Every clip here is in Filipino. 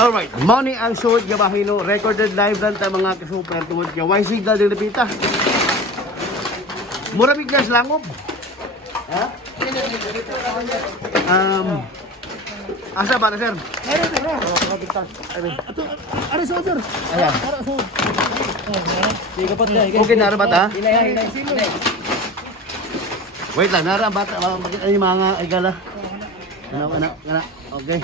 Alright, money ang suot nga bahino. Recorded live lang tayo mga kasuper tungod ka. Why signal din napita? Mura biglas langob. Ha? Asa ba na sir? Ano suot sir? Ayan. Okay na rabat ha? Wait lang, nara bata. Bakit ay mga igala? Anak. Okay.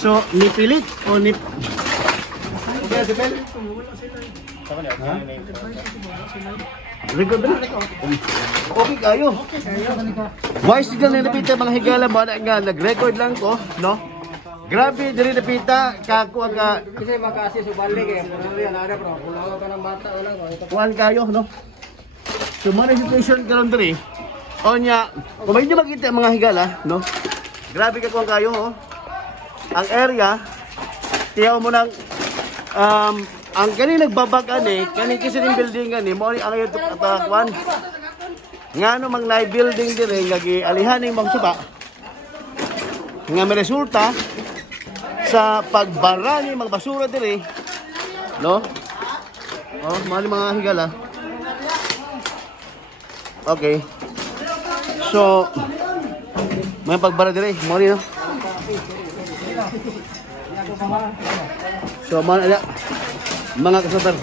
So, nipilit o nip... Okay, sipil? Record ba? Okay kayo. Why signal na napita mga higala mo nga nag-record lang ko, no? Grabe, dili napita, kakuha ka... Kasi makasi subalik eh. Nada bro, kulawa ka ng bata. Kuhan kayo, no? So, mga situation ka lang dali. O niya, kung may hindi makita mga higala, no? Grabe ka kuhan kayo, oh. Ang area, tiyaw mo ng, ang kani nagbabagan eh, kani kasi ng building gan eh, mo ang yung katakwan. Nga no, mang live building din eh, ngagi alihan ng mga suba. Nga may resulta sa pagbara ni mga basura din eh, no? Oh, mga higala. Okay. So, may pagbara din eh, mo rin, no? So, mga kasuper,